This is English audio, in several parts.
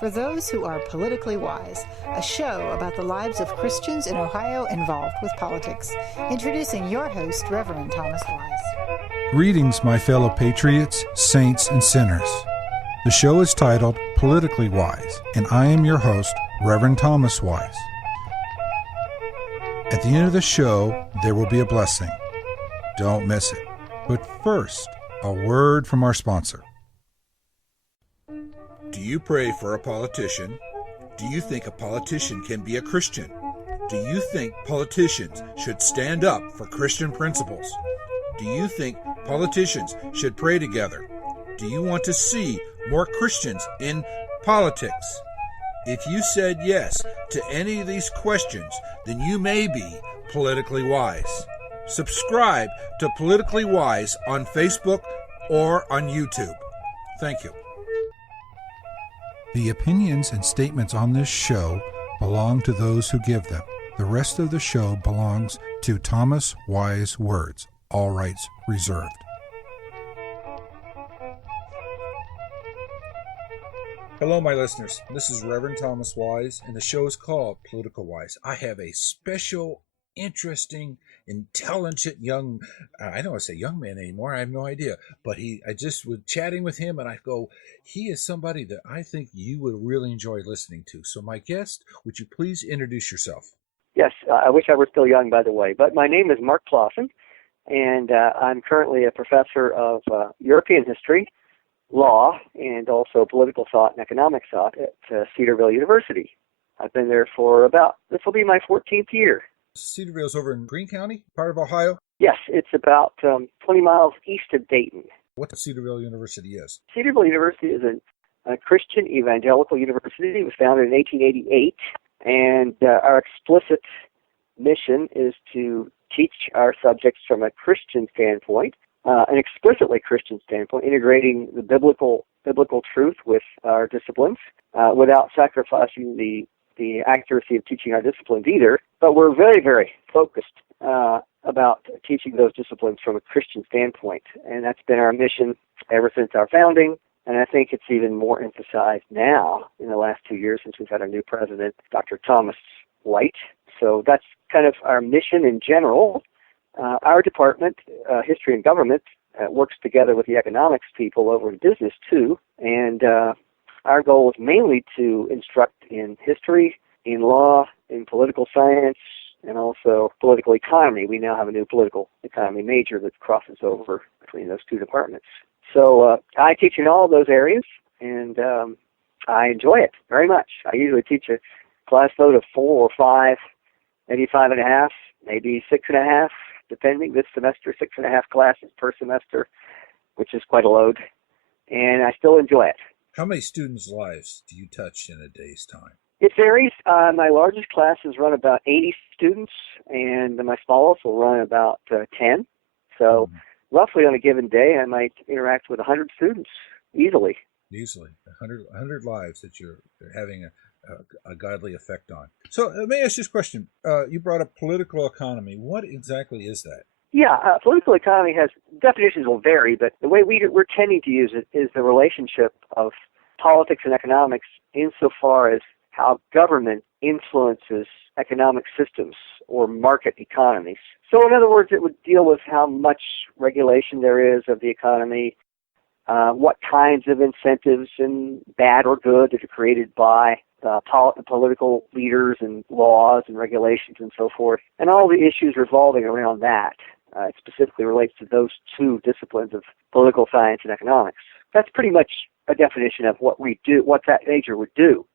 For those who are politically wise, a show about the lives of Christians in Ohio involved with politics. Introducing your host, Reverend Thomas Wise. Greetings, my fellow patriots, saints, and sinners. The show is titled Politically Wise, and I am your host, Reverend Thomas Wise. At the end of the show, there will be a blessing. Don't miss it. But first, a word from our sponsor. Do you pray for a politician? Do you think a politician can be a Christian? Do you think politicians should stand up for Christian principles? Do you think politicians should pray together? Do you want to see more Christians in politics? If you said yes to any of these questions, then you may be politically wise. Subscribe to Politically Wise on Facebook or on YouTube. Thank you. The opinions and statements on this show belong to those who give them. The rest of the show belongs to Thomas Wise Words, all rights reserved. Hello, my listeners. This is Reverend Thomas Wise, and the show is called Political Wise. I have a special, interesting, intelligent young, I don't want to say young man anymore, I have no idea, but I just was chatting with him, and I go, he is somebody that I think you would really enjoy listening to. So my guest, would you please introduce yourself? Yes, I wish I were still young, by the way, but my name is Marc Clauson, and I'm currently a professor of European history, law, and also political thought and economic thought at Cedarville University. I've been there for this will be my 14th year. Cedarville is over in Greene County, part of Ohio? Yes, it's about 20 miles east of Dayton. What Cedarville University is? Cedarville University is a Christian evangelical university. It was founded in 1888, and our explicit mission is to teach our subjects from a Christian standpoint, an explicitly Christian standpoint, integrating the biblical truth with our disciplines without sacrificing the accuracy of teaching our disciplines either. But we're very, very focused about teaching those disciplines from a Christian standpoint, and that's been our mission ever since our founding. And I think it's even more emphasized now in the last 2 years since we've had our new president, Dr. Thomas White. So that's kind of our mission in general. Our department, History and Government, works together with the economics people over in business too, and our goal is mainly to instruct in history, in law, in political science, and also political economy. We now have a new political economy major that crosses over between those two departments. So I teach in all of those areas, and I enjoy it very much. I usually teach a class load of 4 or 5, maybe 5.5, maybe 6.5, depending. This semester, 6.5 classes per semester, which is quite a load, and I still enjoy it. How many students' lives do you touch in a day's time? It varies. My largest classes run about 80 students, and my smallest will run about 10. So roughly on a given day, I might interact with 100 students easily. Easily. 100 lives that you're having a godly effect on. So let me ask you this question. You brought up political economy. What exactly is that? Yeah, political economy has, definitions will vary, but the way we're tending to use it is the relationship of politics and economics insofar as how government influences economic systems or market economies. So in other words, it would deal with how much regulation there is of the economy, what kinds of incentives, and bad or good, that are created by political leaders and laws and regulations and so forth, and all the issues revolving around that. It specifically relates to those two disciplines of political science and economics. That's pretty much a definition of what we do, what that major would do.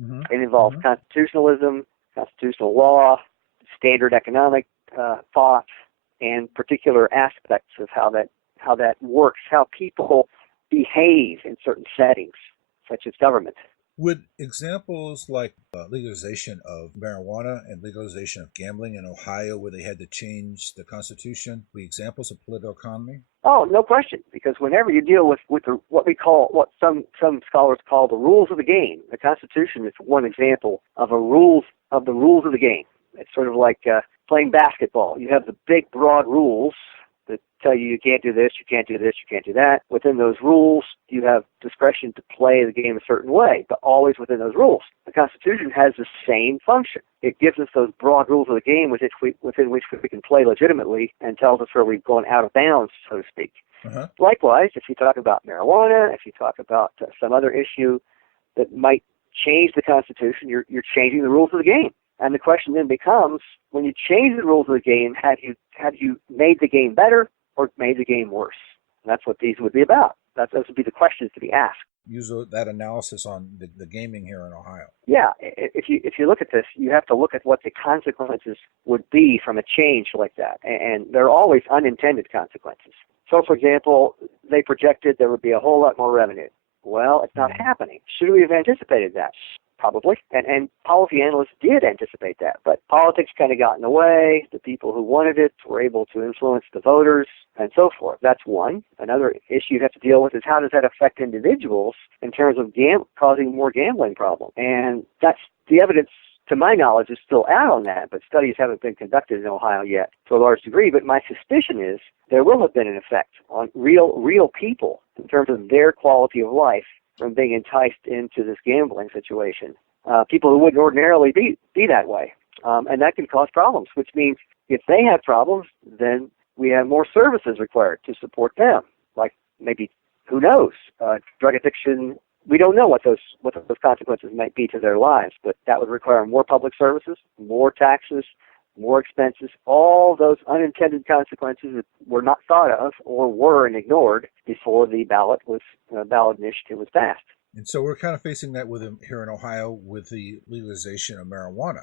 Mm-hmm. It involves constitutionalism, constitutional law, standard economic thought, and particular aspects of how that works, how people behave in certain settings, such as government. Would examples like legalization of marijuana and legalization of gambling in Ohio, where they had to change the Constitution, be examples of political economy? Oh, no question, because whenever you deal with what some scholars call the rules of the game, the Constitution is one example of the rules of the game. It's sort of like playing basketball. You have the big, broad rules, that tell you you can't do this, you can't do this, you can't do that. Within those rules, you have discretion to play the game a certain way, but always within those rules. The Constitution has the same function. It gives us those broad rules of the game within which we can play legitimately and tells us where we've gone out of bounds, so to speak. Likewise, if you talk about marijuana, if you talk about some other issue that might change the Constitution, you're changing the rules of the game. And the question then becomes, when you change the rules of the game, have you made the game better or made the game worse? And that's what these would be about. Those would be the questions to be asked. Use that analysis on the gaming here in Ohio. Yeah, if you look at this, you have to look at what the consequences would be from a change like that. And there are always unintended consequences. So, for example, they projected there would be a whole lot more revenue. Well, it's not happening. Should we have anticipated that? Probably. And policy analysts did anticipate that. But politics kind of got in the way. The people who wanted it were able to influence the voters and so forth. That's one. Another issue you have to deal with is how does that affect individuals in terms of causing more gambling problems. And that's the evidence, to my knowledge, is still out on that, but studies haven't been conducted in Ohio yet to a large degree. But my suspicion is there will have been an effect on real people in terms of their quality of life from being enticed into this gambling situation. People who wouldn't ordinarily be that way. And that can cause problems, which means if they have problems, then we have more services required to support them. Like maybe, who knows, drug addiction. We don't know what those consequences might be to their lives, but that would require more public services, more taxes, more expenses, all those unintended consequences that were not thought of or were ignored before the ballot initiative was passed. And so we're kind of facing that here in Ohio with the legalization of marijuana,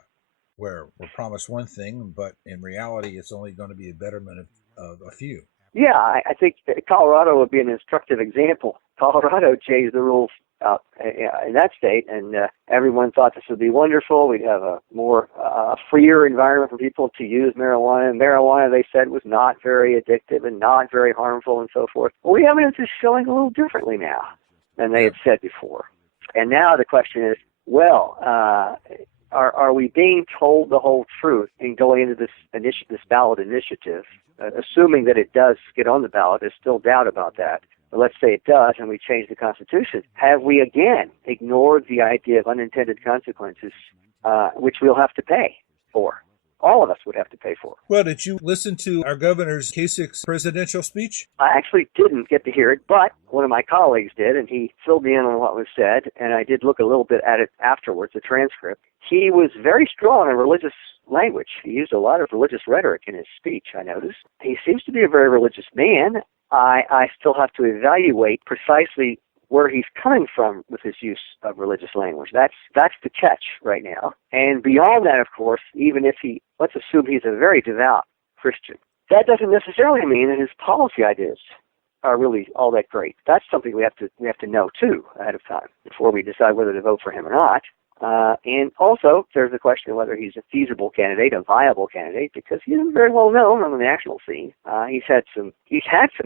where we're promised one thing, but in reality it's only going to be a betterment of a few. Yeah, I think Colorado would be an instructive example. Colorado changed the rules out in that state, and everyone thought this would be wonderful. We'd have a more freer environment for people to use marijuana. And marijuana, they said, was not very addictive and not very harmful and so forth. Well, the evidence is showing a little differently now than they had said before. And now the question is, well, are we being told the whole truth in going into this ballot initiative, assuming that it does get on the ballot? There's still doubt about that. But let's say it does, and we change the Constitution. Have we again ignored the idea of unintended consequences, which we'll have to pay for? All of us would have to pay for. Well, did you listen to our governor's Kasich's presidential speech? I actually didn't get to hear it, but one of my colleagues did, and he filled me in on what was said, and I did look a little bit at it afterwards, the transcript. He was very strong in religious language. He used a lot of religious rhetoric in his speech, I noticed. He seems to be a very religious man. I still have to evaluate precisely where he's coming from with his use of religious language. That's the catch right now. And beyond that, of course, even if let's assume he's a very devout Christian, that doesn't necessarily mean that his policy ideas are really all that great. That's something we have to know too ahead of time before we decide whether to vote for him or not. And also, there's the question of whether he's a feasible candidate, a viable candidate, because he isn't very well known on the national scene. He's had some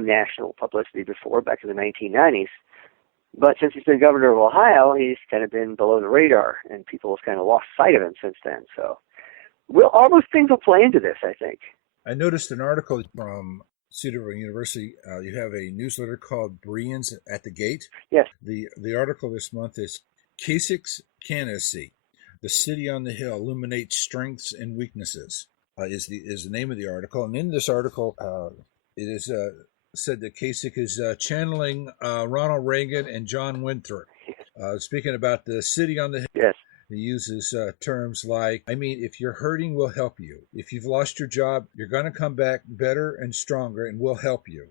national publicity before, back in the 1990s. But since he's been governor of Ohio, he's kind of been below the radar, and people have kind of lost sight of him since then. So, all those things will play into this, I think. I noticed an article from Cedarville University. You have a newsletter called Bereans at the Gate. Yes. The article this month is Kasich's Candidacy, the City on the Hill Illuminates Strengths and Weaknesses, is the name of the article. And in this article, it is said that Kasich is channeling Ronald Reagan and John Winthrop. Speaking about the City on the Hill, yes. He uses terms like, if you're hurting, we'll help you. If you've lost your job, you're going to come back better and stronger, and we'll help you.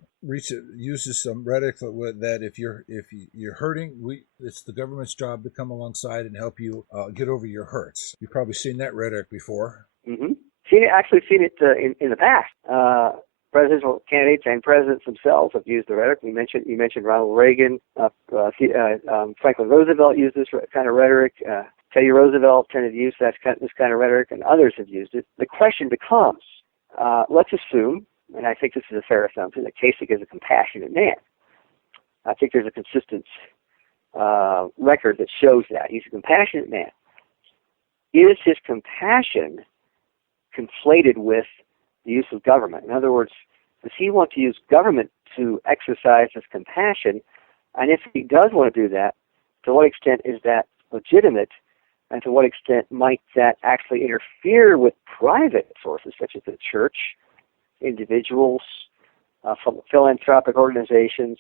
Uses some rhetoric that if you're hurting, it's the government's job to come alongside and help you get over your hurts. You've probably seen that rhetoric before. Mm-hmm. Seen it in the past. Presidential candidates and presidents themselves have used the rhetoric. You mentioned Ronald Reagan. Franklin Roosevelt used this kind of rhetoric. Teddy Roosevelt tended to use this kind of rhetoric, and others have used it. The question becomes, let's assume, and I think this is a fair assumption, that Kasich is a compassionate man. I think there's a consistent record that shows that. He's a compassionate man. Is his compassion conflated with the use of government? In other words, Does he want to use government to exercise his compassion? And if he does want to do that, to what extent is that legitimate? And to what extent might that actually interfere with private sources such as the church, individuals, philanthropic organizations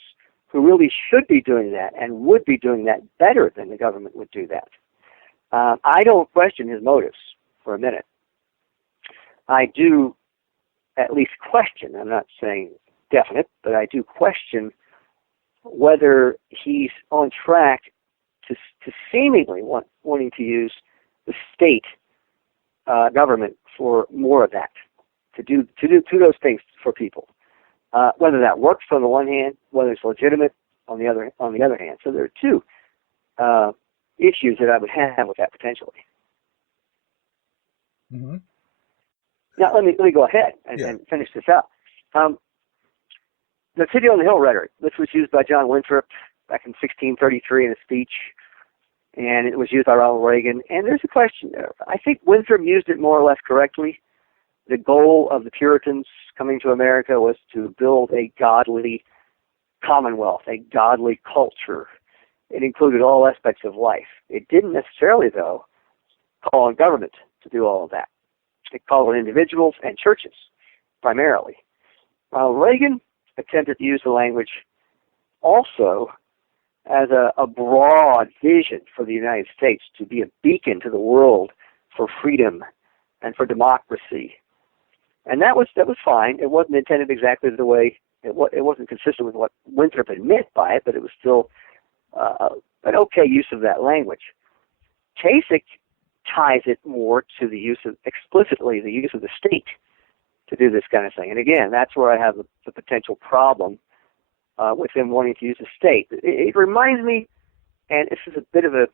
who really should be doing that and would be doing that better than the government would do that? I don't question his motives for a minute. I do at least question, I'm not saying definite, but I do question whether he's on track to seemingly wanting to use the state government for more of that, to do those things for people. Whether that works on the one hand, whether it's legitimate on the other hand. So there are two issues that I would have with that potentially. Mm-hmm. Now let me go ahead and finish this up. The City on the Hill rhetoric, this was used by John Winthrop back in 1633 in a speech, and it was used by Ronald Reagan. And there's a question there. I think Winthrop used it more or less correctly. The goal of the Puritans coming to America was to build a godly commonwealth, a godly culture. It included all aspects of life. It didn't necessarily, though, call on government to do all of that. It called on individuals and churches, primarily. Ronald Reagan attempted to use the language also as a broad vision for the United States to be a beacon to the world for freedom and for democracy. And that was fine. It wasn't intended exactly the way, it wasn't consistent with what Winthrop had meant by it, but it was still an okay use of that language. Kasich ties it more to the use of, explicitly, the use of the state to do this kind of thing. And again, that's where I have the potential problem with him wanting to use the state. It reminds me, and this is a bit of a,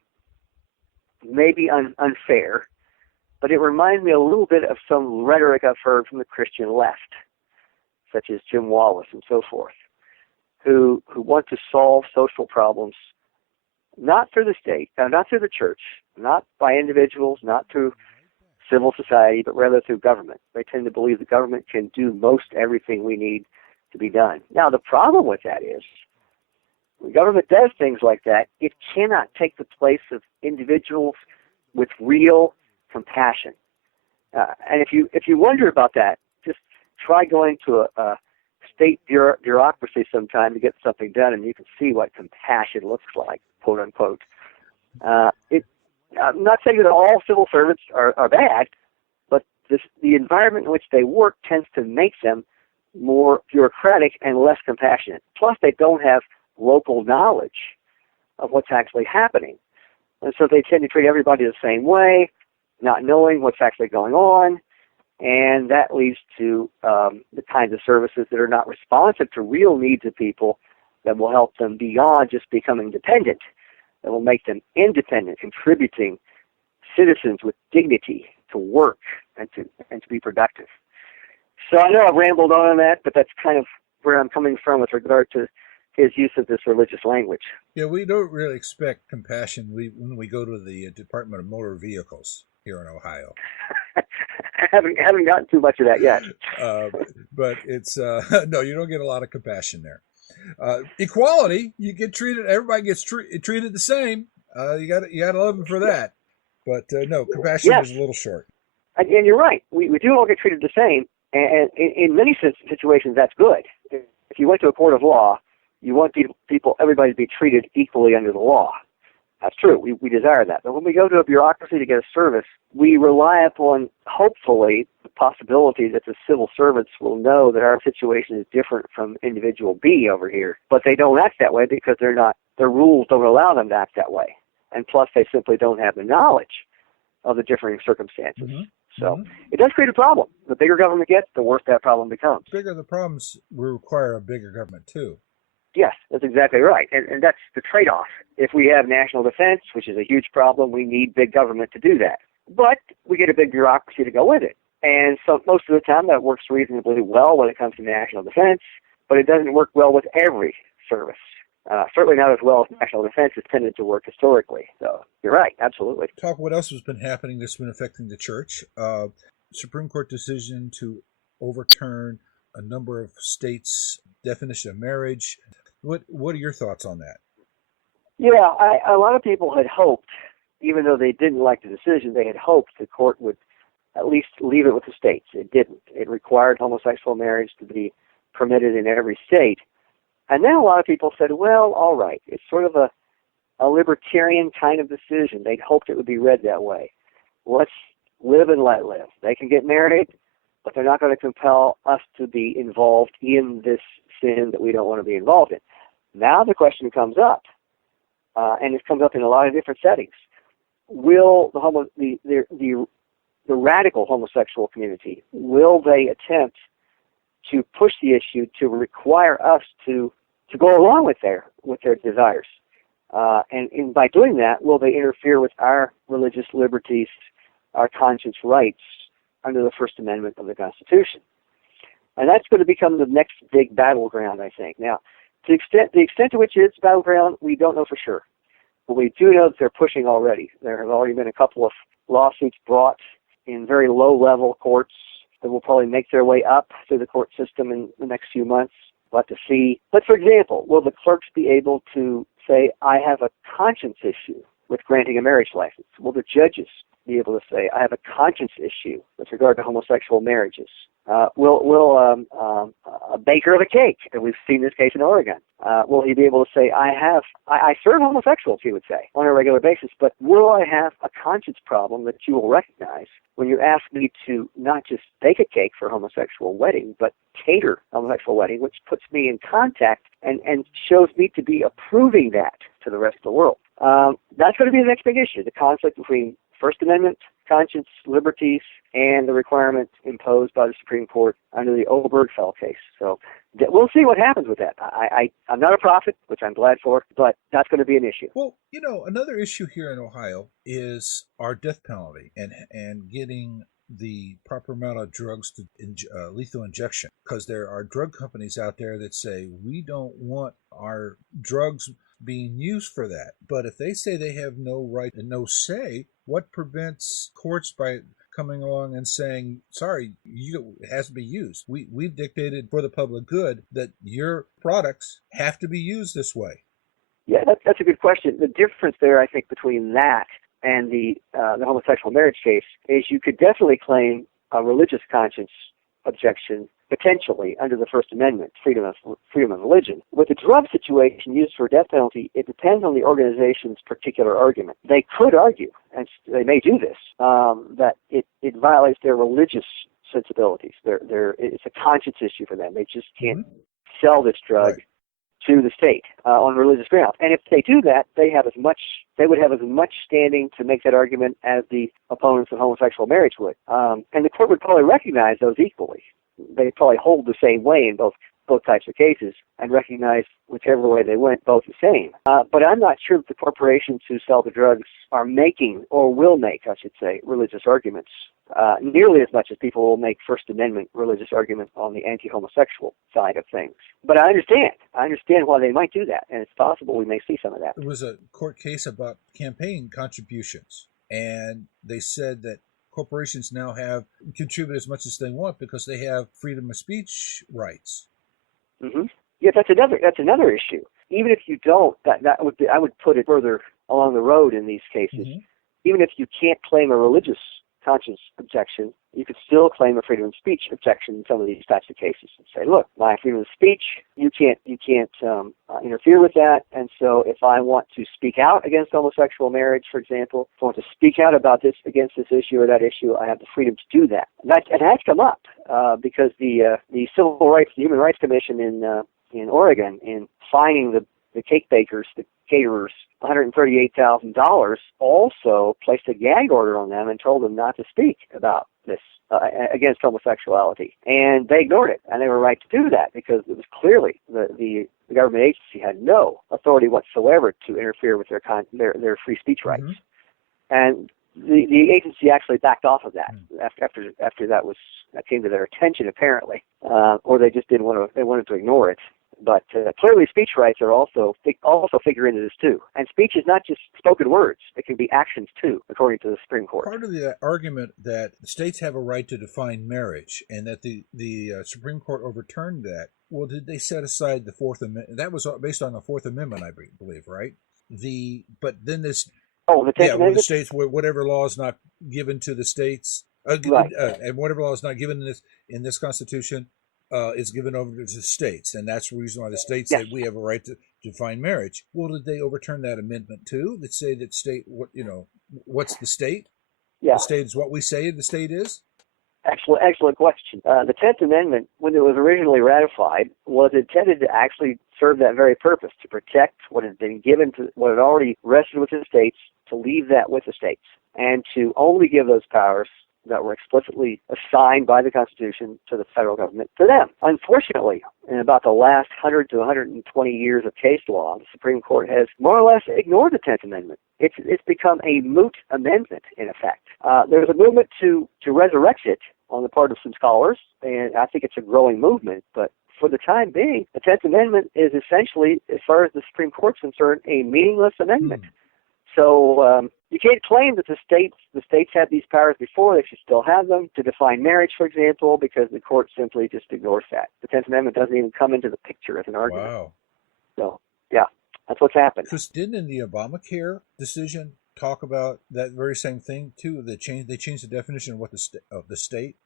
maybe unfair, but it reminds me a little bit of some rhetoric I've heard from the Christian left, such as Jim Wallace and so forth, who want to solve social problems not through the state, not through the church, not by individuals, not through civil society, but rather through government. They tend to believe the government can do most everything we need to be done. Now, the problem with that is, when government does things like that, it cannot take the place of individuals with real compassion. And if you wonder about that, just try going to a state bureaucracy sometime to get something done, and you can see what compassion looks like, quote unquote. I'm not saying that all civil servants are bad, but the environment in which they work tends to make them more bureaucratic and less compassionate. Plus, they don't have local knowledge of what's actually happening. And so they tend to treat everybody the same way, not knowing what's actually going on, and that leads to the kinds of services that are not responsive to real needs of people that will help them beyond just becoming dependent, that will make them independent, contributing citizens with dignity to work and to be productive. So I know I've rambled on that, but that's kind of where I'm coming from with regard to his use of this religious language. Yeah, we don't really expect compassion when we go to the Department of Motor Vehicles here in Ohio. haven't gotten too much of that yet. But it's no, you don't get a lot of compassion there. Equality, you get treated. Everybody gets treated the same. You got to love them for that. But no, compassion is a little short. And you're right. We do all get treated the same, and in many situations that's good. If you went to a court of law, you want everybody to be treated equally under the law. That's true. We desire that. But when we go to a bureaucracy to get a service, we rely upon, hopefully, the possibility that the civil servants will know that our situation is different from individual B over here. But they don't act that way because their rules don't allow them to act that way. And plus, they simply don't have the knowledge of the differing circumstances. Mm-hmm. So it does create a problem. The bigger government gets, the worse that problem becomes. The bigger the problems will require a bigger government, too. Yes, that's exactly right. And that's the trade-off. If we have national defense, which is a huge problem, we need big government to do that. But we get a big bureaucracy to go with it. And so most of the time that works reasonably well when it comes to national defense, but it doesn't work well with every service. Certainly not as well as national defense has tended to work historically. So you're right, absolutely. Talk what else has been happening that's been affecting the church. Supreme Court decision to overturn a number of states' definition of marriage. What are your thoughts on that? Yeah, a lot of people had hoped, even though they didn't like the decision, they had hoped the court would at least leave it with the states. It didn't. It required homosexual marriage to be permitted in every state. And then a lot of people said, well, all right, it's sort of a libertarian kind of decision. They'd hoped it would be read that way. Let's live and let live. They can get married, but they're not going to compel us to be involved in this sin that we don't want to be involved in. Now the question comes up, and it comes up in a lot of different settings. Will the radical homosexual community, will they attempt to push the issue to require us to go along with their desires? And by doing that, will they interfere with our religious liberties, our conscience rights under the First Amendment of the Constitution? And that's going to become the next big battleground, I think. Now, the extent to which it's battleground, we don't know for sure. But we do know that they're pushing already. There have already been a couple of lawsuits brought in very low-level courts that will probably make their way up through the court system in the next few months. We'll have to see. But, for example, will the clerks be able to say, I have a conscience issue with granting a marriage license? Will the judges be able to say, I have a conscience issue with regard to homosexual marriages? Will a baker of a cake, and we've seen this case in Oregon, will he be able to say, I serve homosexuals, he would say, on a regular basis, but will I have a conscience problem that you will recognize when you ask me to not just bake a cake for a homosexual wedding, but cater a homosexual wedding, which puts me in contact and shows me to be approving that to the rest of the world? That's going to be the next big issue, the conflict between First Amendment, conscience, liberties, and the requirement imposed by the Supreme Court under the Obergefell case. So we'll see what happens with that. I'm not a prophet, which I'm glad for, but that's going to be an issue. Well, another issue here in Ohio is our death penalty and getting the proper amount of drugs to lethal injection, because there are drug companies out there that say we don't want our drugs being used for that. But if they say they have no right and no say, what prevents courts by coming along and saying, sorry, it has to be used? We've dictated for the public good that your products have to be used this way. Yeah, that's a good question. The difference there, I think, between that and the homosexual marriage case is you could definitely claim a religious conscience objection potentially under the First Amendment, freedom of religion. With the drug situation used for death penalty, it depends on the organization's particular argument. They could argue, and they may do this, that it violates their religious sensibilities. It's a conscience issue for them. They just can't sell this drug to the state on religious grounds. And if they do that, they would have as much standing to make that argument as the opponents of homosexual marriage would. And the court would probably recognize those equally. They probably hold the same way in both types of cases and recognize whichever way they went, both the same. But I'm not sure that the corporations who sell the drugs are making, or will make, I should say, religious arguments nearly as much as people will make First Amendment religious arguments on the anti-homosexual side of things. But I understand why they might do that, and it's possible we may see some of that. There was a court case about campaign contributions, and they said that corporations now have contribute as much as they want because they have freedom of speech rights. Mm-hmm. Yeah, that's another issue. Even if you don't, I would put it further along the road in these cases. Mm-hmm. Even if you can't claim a religious conscience objection, you could still claim a freedom of speech objection in some of these types of cases and say, look, my freedom of speech, you can't interfere with that. And so if I want to speak out against homosexual marriage, for example, if I want to speak out about this, against this issue or that issue, I have the freedom to do that. And that has come up because the Human Rights Commission in Oregon, in fining the cake bakers, the caterers, $138,000, also placed a gag order on them and told them not to speak about this against homosexuality. And they ignored it, and they were right to do that because it was clearly the government agency had no authority whatsoever to interfere with their free speech rights. Mm-hmm. And the agency actually backed off of that after that came to their attention, apparently, or they just didn't want to. They wanted to ignore it. But clearly speech rights are also figure into this too. And speech is not just spoken words. It can be actions too, according to the Supreme Court. Part of the argument that states have a right to define marriage and that the Supreme Court overturned that, well, did they set aside the Fourth Amendment? That was based on the Fourth Amendment, I believe, right? But then this... Oh, the Tenth Amendment? Well, the states, whatever law is not given to the states, right. And whatever law is not given in this Constitution is given over to the states, and that's the reason why the states say we have a right to define marriage. Well, did they overturn that amendment too? That say that state, what's the state? Yeah, the state is what we say the state is. Excellent question. The 10th Amendment, when it was originally ratified, was intended to actually serve that very purpose, to protect what had been given to, what had already rested with the states, to leave that with the states, and to only give those powers that were explicitly assigned by the Constitution to the federal government to them. Unfortunately, in about the last 100 to 120 years of case law, the Supreme Court has more or less ignored the 10th Amendment. It's become a moot amendment, in effect. There's a movement to resurrect it on the part of some scholars, and I think it's a growing movement, but for the time being, the 10th Amendment is essentially, as far as the Supreme Court's concerned, a meaningless amendment. So you can't claim that the states had these powers before. They should still have them to define marriage, for example, because the court simply just ignores that. The 10th Amendment doesn't even come into the picture as an argument. Wow. So, yeah, that's what's happened. Because didn't in the Obamacare decision talk about that very same thing too? They changed the definition of what of the state.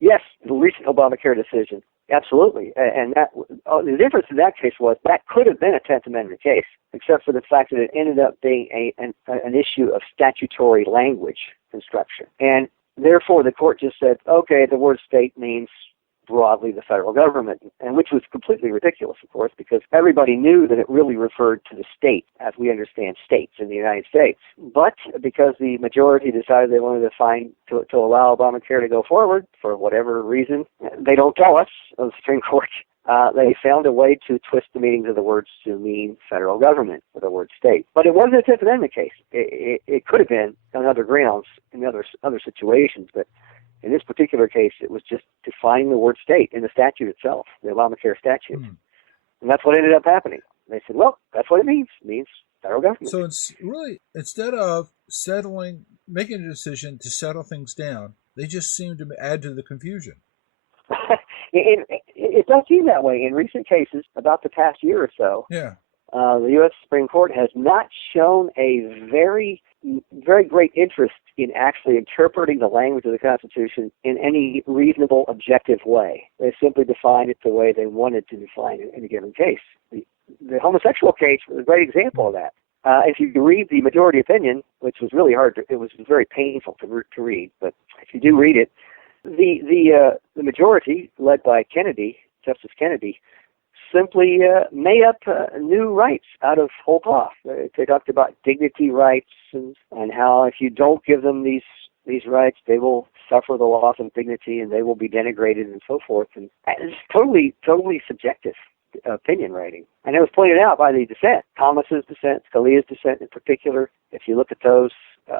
Yes, the recent Obamacare decision. Absolutely. And that the difference in that case was that could have been a 10th Amendment case, except for the fact that it ended up being an issue of statutory language construction. And therefore, the court just said, okay, the word state means broadly the federal government, and which was completely ridiculous, of course, because everybody knew that it really referred to the state as we understand states in the United States. But because the majority decided they wanted to allow Obamacare to go forward for whatever reason, they don't tell us, the Supreme Court, they found a way to twist the meanings of the words to mean federal government for the word state. But it wasn't a 10th Amendment case. It could have been on other grounds in other situations, but in this particular case, it was just defining the word state in the statute itself, the Obamacare statute. And that's what ended up happening. They said, well, that's what it means. It means federal government. So it's really, instead of making a decision to settle things down, they just seem to add to the confusion. It does seem that way in recent cases about the past year or so. Yeah. The U.S. Supreme Court has not shown a very great interest in actually interpreting the language of the Constitution in any reasonable, objective way. They simply defined it the way they wanted to define it in a given case. The homosexual case was a great example of that. If you read the majority opinion, which was really hard, it was very painful to read, but if you do read it, the majority, led by Justice Kennedy, simply made up new rights out of whole cloth. They talked about dignity rights and how if you don't give them these rights, they will suffer the loss of dignity and they will be denigrated and so forth. And it's totally subjective opinion writing. And it was pointed out by the dissent, Thomas's dissent, Scalia's dissent in particular. If you look at those,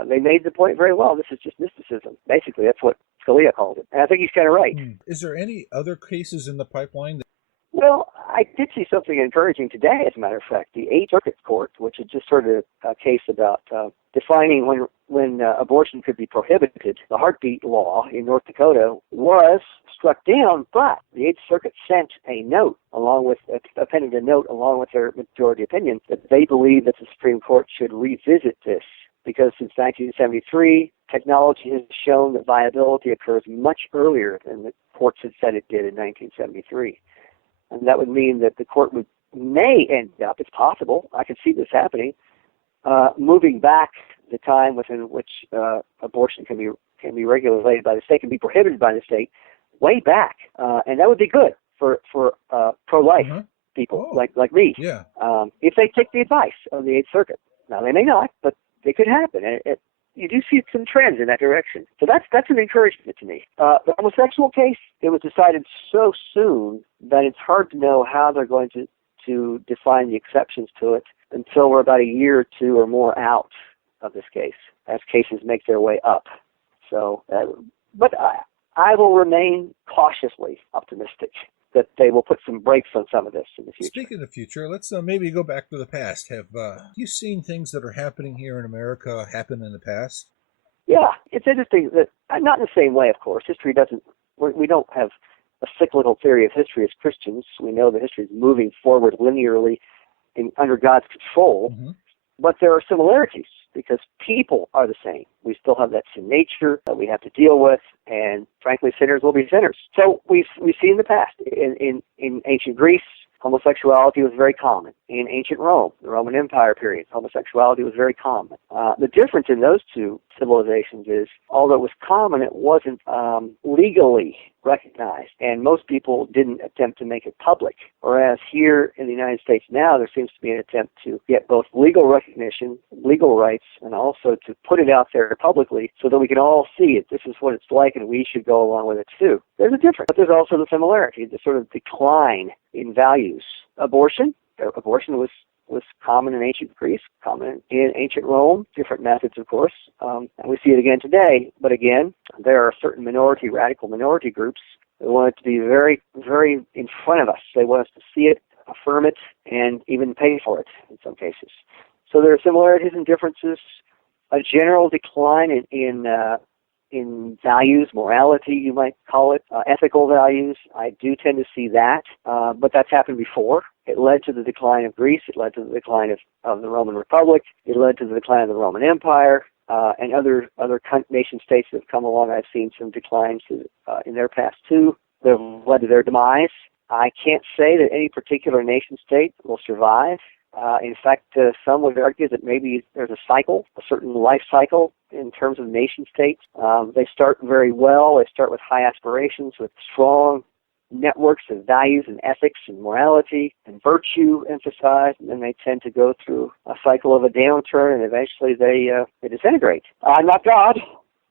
they made the point very well. This is just mysticism. Basically, that's what Scalia called it. And I think he's kind of right. Is there any other cases in the pipeline? Well, I did see something encouraging today, as a matter of fact. The Eighth Circuit Court, which had just heard a case about defining when abortion could be prohibited, the heartbeat law in North Dakota was struck down, but the Eighth Circuit sent a note appended a note along with their majority opinion that they believe that the Supreme Court should revisit this because since 1973, technology has shown that viability occurs much earlier than the courts had said it did in 1973. And that would mean that the court may end up, it's possible, I could see this happening, moving back the time within which abortion can be regulated by the state, can be prohibited by the state, way back. And that would be good for pro-life people like me, if they take the advice of the Eighth Circuit. Now, they may not, but they could happen. You do see some trends in that direction. So that's an encouragement to me. The homosexual case, it was decided so soon that it's hard to know how they're going to define the exceptions to it until we're about a year or two or more out of this case, as cases make their way up. So, but I will remain cautiously optimistic that they will put some brakes on some of this in the future. Speaking of future, let's maybe go back to the past. Have you seen things that are happening here in America happen in the past? Yeah, it's interesting that, not in the same way, of course. History doesn't, we don't have a cyclical theory of history as Christians. We know that history is moving forward linearly under God's control, but there are similarities because people are the same. We still have that sin nature that we have to deal with, and frankly, sinners will be sinners. So we see in the past, in ancient Greece, homosexuality was very common. In ancient Rome, the Roman Empire period, homosexuality was very common. The difference in those two civilizations is, although it was common, it wasn't legally recognized, and most people didn't attempt to make it public. Whereas here in the United States now, there seems to be an attempt to get both legal recognition, legal rights, and also to put it out there publicly so that we can all see it. This is what it's like, and we should go along with it too. There's a difference, but there's also the similarity, the sort of decline in values. Abortion was common in ancient Greece, common in ancient Rome, different methods, of course, and we see it again today. But again, there are certain radical minority groups that want it to be very, very in front of us. They want us to see it, affirm it, and even pay for it in some cases. So there are similarities and differences, a general decline in values, morality, you might call it, ethical values. I do tend to see that, but that's happened before. It led to the decline of Greece. It led to the decline of the Roman Republic. It led to the decline of the Roman Empire, and other nation states that have come along. I've seen some declines in their past too. They've led to their demise. I can't say that any particular nation state will survive. In fact, some would argue that maybe there's a cycle, a certain life cycle in terms of nation states. They start very well. They start with high aspirations, with strong networks of values and ethics and morality and virtue emphasized, and then they tend to go through a cycle of a downturn, and eventually they disintegrate. I'm not God.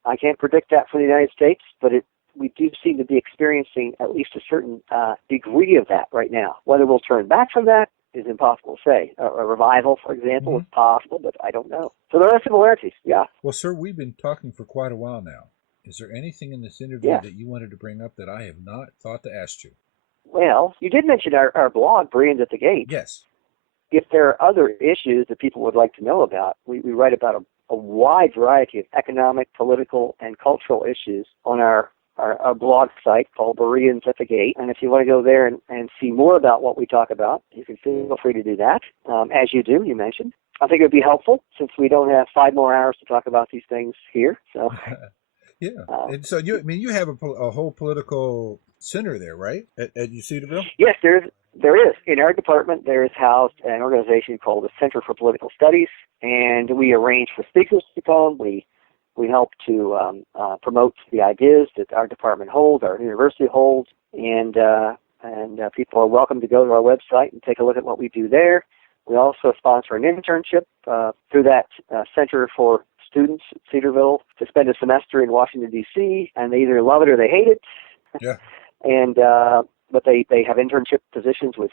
I can't predict that for the United States, but we do seem to be experiencing at least a certain degree of that right now. Whether we'll turn back from that is impossible to say. A revival, for example, is possible, but I don't know. So there are similarities, yeah. Well, sir, we've been talking for quite a while now. Is there anything in this interview that you wanted to bring up that I have not thought to ask you? Well, you did mention our blog, Bereans at the Gate. Yes. If there are other issues that people would like to know about, we write about a wide variety of economic, political, and cultural issues on our blog site called Bereans at the Gate. And if you want to go there and see more about what we talk about, you can feel free to do that, as you do, you mentioned. I think it would be helpful since we don't have 5 more hours to talk about these things here. So, yeah. And so you have a whole political center there, right? At Cedarville? Yes, there is. In our department, there is housed an organization called the Center for Political Studies, and we arrange for speakers to come. We help to promote the ideas that our department holds, our university holds, and people are welcome to go to our website and take a look at what we do there. We also sponsor an internship through that Center for Students at Cedarville to spend a semester in Washington, D.C., and they either love it or they hate it. Yeah. But they have internship positions with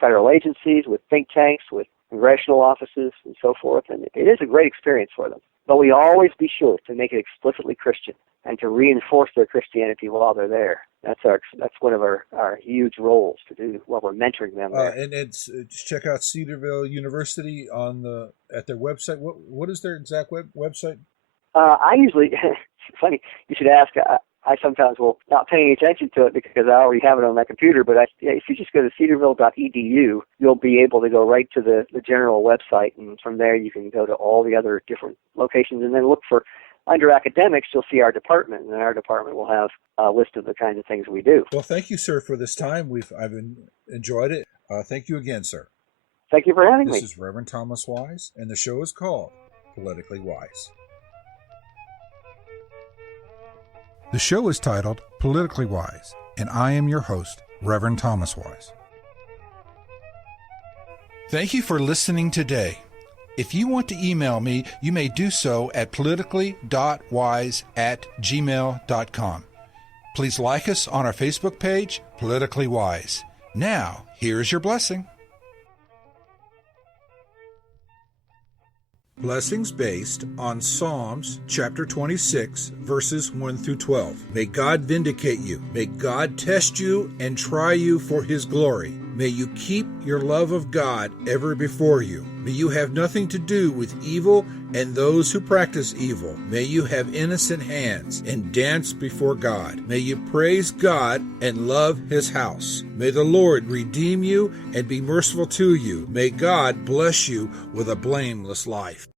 federal agencies, with think tanks, with congressional offices, and so forth, and it is a great experience for them. But we always be sure to make it explicitly Christian and to reinforce their Christianity while they're there. That's one of our huge roles to do while we're mentoring them there. And it's just check out Cedarville University at their website. What is their exact website? I usually, it's funny, you should ask. I sometimes will not pay any attention to it because I already have it on my computer, but if you just go to cedarville.edu, you'll be able to go right to the general website, and from there you can go to all the other different locations and then look for, under academics, you'll see our department, and our department will have a list of the kinds of things we do. Well, thank you, sir, for this time. I've enjoyed it. Thank you again, sir. Thank you for having me. This is Reverend Thomas Wise, and the show is called Politically Wise. The show is titled Politically Wise, and I am your host, Reverend Thomas Wise. Thank you for listening today. If you want to email me, you may do so at politically.wise@gmail.com. Please like us on our Facebook page, Politically Wise. Now, here's your blessing. Blessings based on Psalms chapter 26, verses 1 through 12. May God vindicate you. May God test you and try you for his glory. May you keep your love of God ever before you. May you have nothing to do with evil and those who practice evil. May you have innocent hands and dance before God. May you praise God and love his house. May the Lord redeem you and be merciful to you. May God bless you with a blameless life.